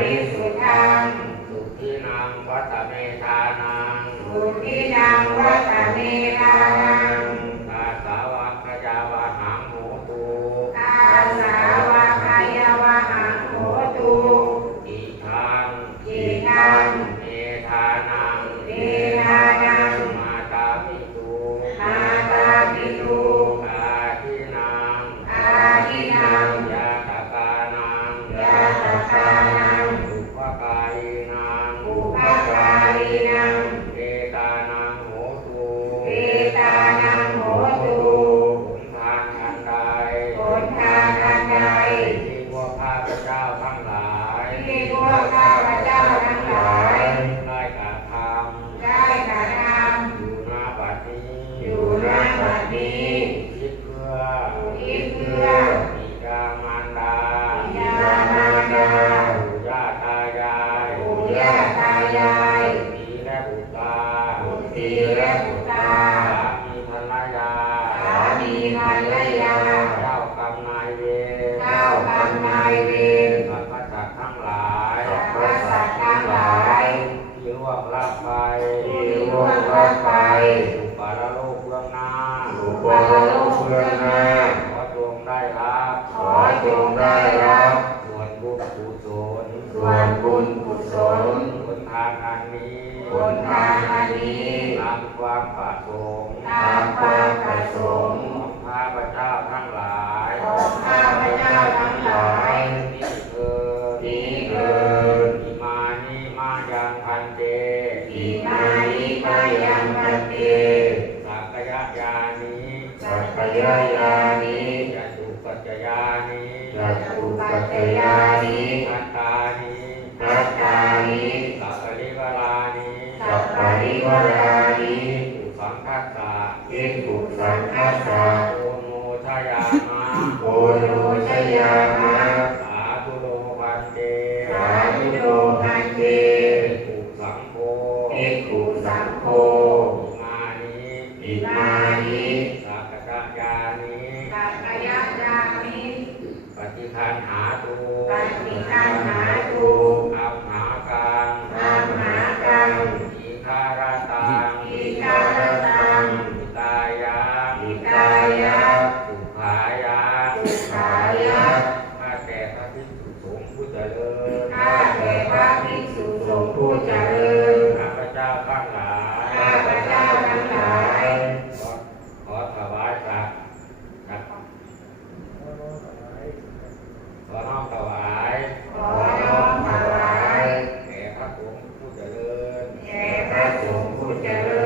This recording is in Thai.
ริสุทธังสุขีนังวัตเมทานังสุทินังวัตเมทานังตาสาวะขยาวะหังโหตุอาสาวะคายาวะหังโหตุอิทังอิทัง ตว์ทั้งหลายสรรพสัตว์ทั้งหลายที่ร่วงรับไปที่ร่วงรับไปสู่ปารโลกเบื้องหน้าสู่ปรโลกเบื้องหน้าขอจงได้รับขอจงได้รับส่วนบุญกุศลส่วนบุญกุศลผลทานอันนี้ผลทานอันนี้ตามความประสงค์ตามความประสงค์ เตอิมานิมายังพันเตสักยะยานิสัพพยายานิยะสุปัจจยานิยัตถุปัจจยานิอัตตานิทัตตานิสัพพลิวลานิสัพพะริวรานิสุสังคัสสะภิกขุสังฆัสสะโอโนชยามาโอโนชยามะ ผู้เจริญแด่พระสงฆ์ผู้เจริญ